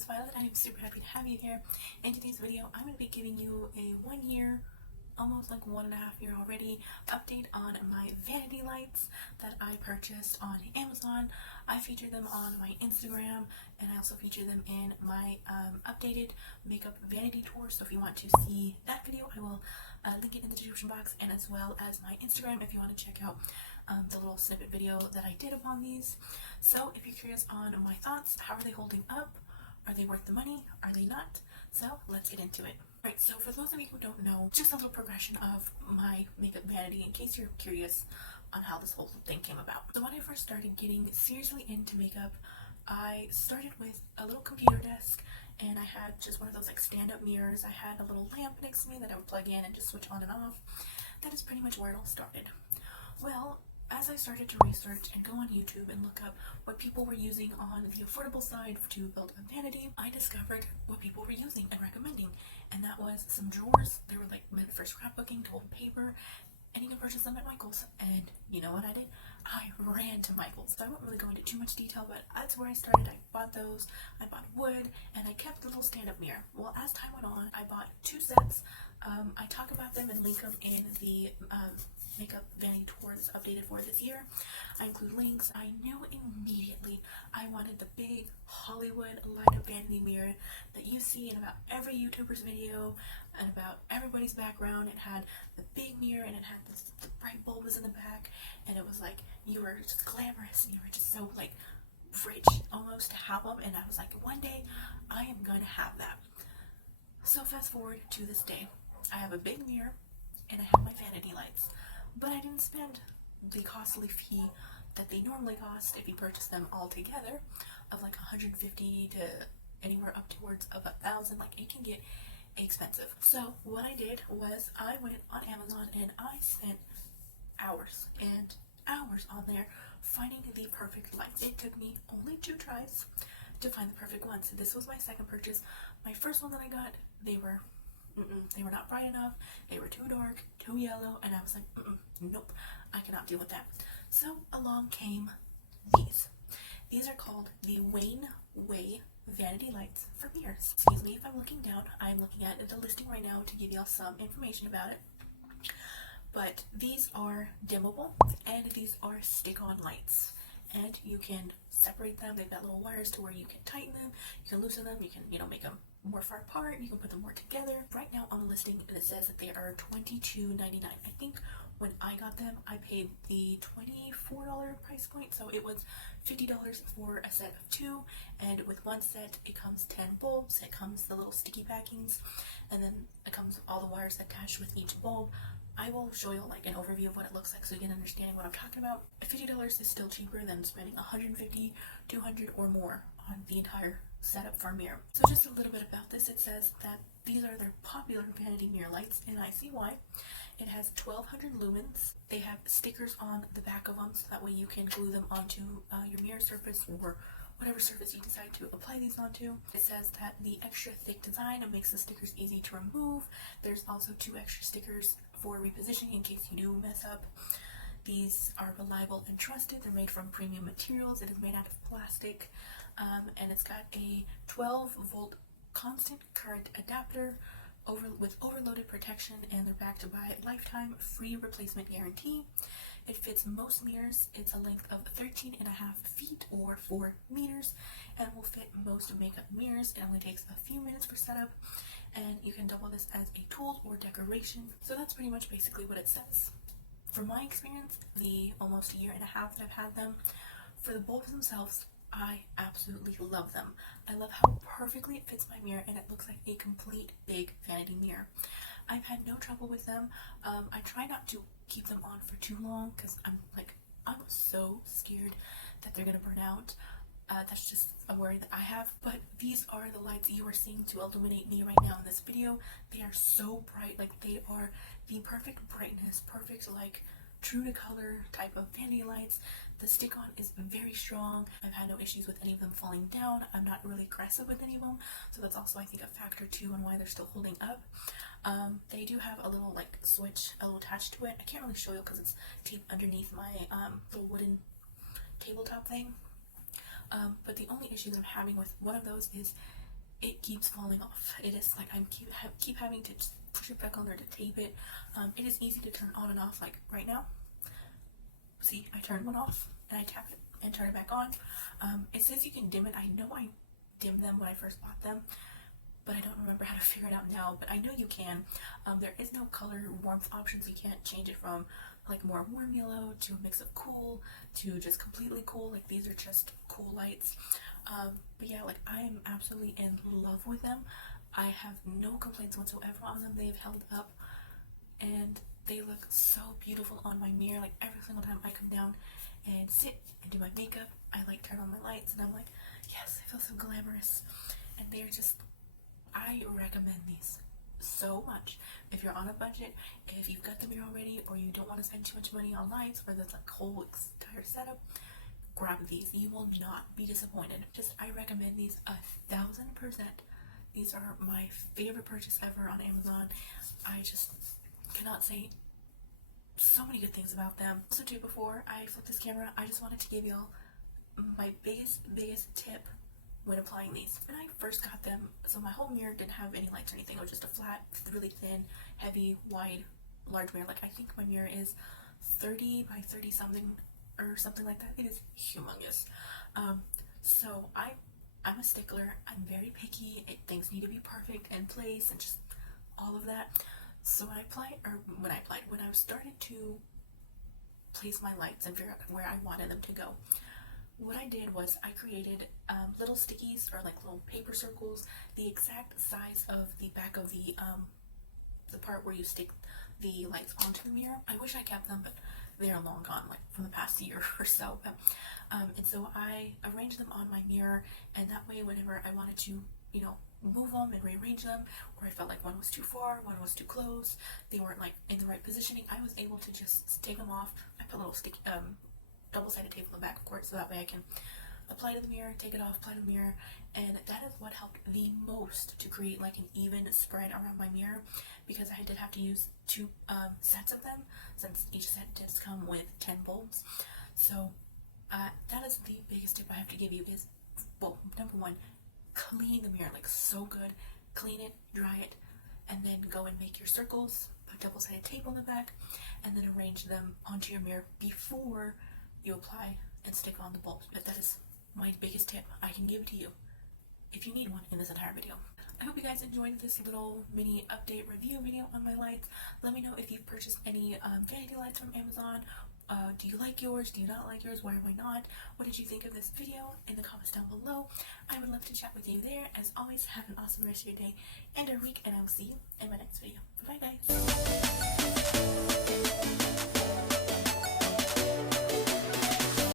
is Violet. I am super happy to have you here. In today's video, I'm going to be giving you a 1 year, almost like 1.5 year already, update on my Vanity lights that I purchased on Amazon. I featured them on my Instagram, and I also featured them in my updated makeup vanity tour. So if you want to see that video, I will link it in the description box, and as well as my Instagram if you want to check out the little snippet video that I did upon these. So if you're curious on my thoughts, how are they holding up? Are they worth the money? Are they not? So let's get into it. Right, so for those of you who don't know, just a little progression of my makeup vanity in case you're curious on how this whole thing came about. So when I first started getting seriously into makeup, I started with a little computer desk, and I had just one of those like stand-up mirrors. I had a little lamp next to me that I would plug in and just switch on and off. That is pretty much where it all started. Well, as I started to research and go on YouTube and look up what people were using on the affordable side to build a vanity, I discovered what people were using and recommending, and that was some drawers. They were like meant for scrapbooking, to hold paper, and you can purchase them at Michael's. And you know what I did? I ran to Michael's. So I won't really go into too much detail, but that's where I started. I bought those, I bought wood, and I kept the little stand-up mirror. Well, as time went on, I bought 2 sets. I talk about them and link them in the makeup vanity tour that's updated for this year. I include links. I knew immediately I wanted the big Hollywood light up vanity mirror that you see in about every YouTuber's video and about everybody's background. It had the big mirror, and it had the bright bulbs in the back, and it was like you were just glamorous and you were just so like rich almost to have them. And I was like, one day I am going to have that. So fast forward to this day, I have a big mirror and I have my vanity lights. But I didn't spend the costly fee that they normally cost if you purchase them all together, of like $150 to anywhere up towards of $1,000. Like, it can get expensive. So what I did was I went on Amazon and I spent hours and hours on there finding the perfect lights. It took me only 2 tries to find the perfect ones. This was my second purchase. My first one that I got, they were not bright enough. They were too dark, too yellow, and I was like, nope, I cannot deal with that. So along came these. These are called the Waneway Vanity Lights for mirrors. Excuse me if I'm looking down. I'm looking at the listing right now to give y'all some information about it. But these are dimmable, and these are stick-on lights. And you can separate them. They've got little wires to where you can tighten them, you can loosen them, you can, make them more far apart, you can put them more together. Right now on the listing, it says that they are $22.99. I think when I got them, I paid the $24 price point, so it was $50 for a set of 2, and with one set, it comes 10 bulbs, it comes the little sticky packings, and then it comes with all the wires attached with each bulb. I will show you like an overview of what it looks like so you get an understanding what I'm talking about. $50 is still cheaper than spending $150, $200 or more on the entire setup for a mirror. So just a little bit about this. It says that these are their popular vanity mirror lights, and I see why. It has 1200 lumens. They have stickers on the back of them, so that way you can glue them onto your mirror surface or whatever surface you decide to apply these onto. It says that the extra thick design makes the stickers easy to remove. There's also 2 extra stickers for repositioning in case you do mess up. These are reliable and trusted. They're made from premium materials. It is made out of plastic, and it's got a 12-volt constant current adapter with overloaded protection, and they're backed by lifetime free replacement guarantee. It fits most mirrors. It's a length of 13.5 feet or 4 meters, and will fit most makeup mirrors. It only takes a few minutes for setup, and you can double this as a tool or decoration. So that's pretty much basically what it says. From my experience, the almost 1.5 years that I've had them, for the bulbs themselves, I absolutely love them. I love how perfectly it fits my mirror, and it looks like a complete big vanity mirror. I've had no trouble with them. I try not to keep them on for too long because I'm so scared that they're gonna burn out. That's just a worry that I have. But these are the lights you are seeing to illuminate me right now in this video. They are so bright. Like, they are the perfect brightness, perfect like true to color type of vanity lights. The stick on is very strong. I've had no issues with any of them falling down. I'm not really aggressive with any of them, so that's also I think a factor too on why they're still holding up. They do have a little like switch, a little attached to it. I can't really show you because it's taped underneath my little wooden tabletop thing. But the only issues I'm having with one of those is it keeps falling off. It is like I'm keep having to just push it back on there to tape it. It is easy to turn on and off, like right now. See, I turn one off and I tap it and turn it back on. It says you can dim it. I know I dimmed them when I first bought them, but I don't remember how to figure it out now, but I know you can. There is no color warmth options. You can't change it from like more warm yellow to a mix of cool to just completely cool. Like these are just cool lights. But yeah, like I am absolutely in love with them. I have no complaints whatsoever on them. They've held up and they look so beautiful on my mirror. Like every single time I come down and sit and do my makeup, I like turn on my lights and I'm like, yes, I feel so glamorous. And they're just, I recommend these so much. If you're on a budget, if you've got the mirror already, or you don't want to spend too much money on lights for the like whole entire setup, grab these. You will not be disappointed. Just, I recommend these 1000%. These are my favorite purchase ever on Amazon. I just cannot say so many good things about them. Also too, before I flip this camera, I just wanted to give y'all my biggest tip when applying these. When I first got them, so my whole mirror didn't have any lights or anything. It was just a flat, really thin, heavy, wide, large mirror. Like I think my mirror is 30 by 30 something or something like that. It is humongous. So I'm a stickler. I'm very picky. Things need to be perfect in place and just all of that. So when I started to place my lights and figure out where I wanted them to go, what I did was I created little stickies or like little paper circles, the exact size of the back of the part where you stick the lights onto the mirror. I wish I kept them, but they are long gone, like from the past year or so. But, and so I arranged them on my mirror, and that way whenever I wanted to, you know, move them and rearrange them, or I felt like one was too far, one was too close, they weren't like in the right positioning, I was able to just take them off. I put a little sticky double-sided tape on the back, of course, so that way I can apply to the mirror, take it off, apply to the mirror, and that is what helped the most to create like an even spread around my mirror, because I did have to use 2 sets of them, since each set does come with 10 bulbs. So that is the biggest tip I have to give you is, well, number 1, clean the mirror like so good. Clean it, dry it, and then go and make your circles, put double-sided tape on the back, and then arrange them onto your mirror before you apply and stick on the bulbs. But that is my biggest tip I can give to you if you need one in this entire video. I hope you guys enjoyed this little mini update review video on my lights. Let me know if you've purchased any vanity lights from Amazon. Do you like yours? Do you not like yours? Why or why not? What did you think of this video? In the comments down below. I would love to chat with you there. As always, have an awesome rest of your day and your week, and I will see you in my next video. Bye guys!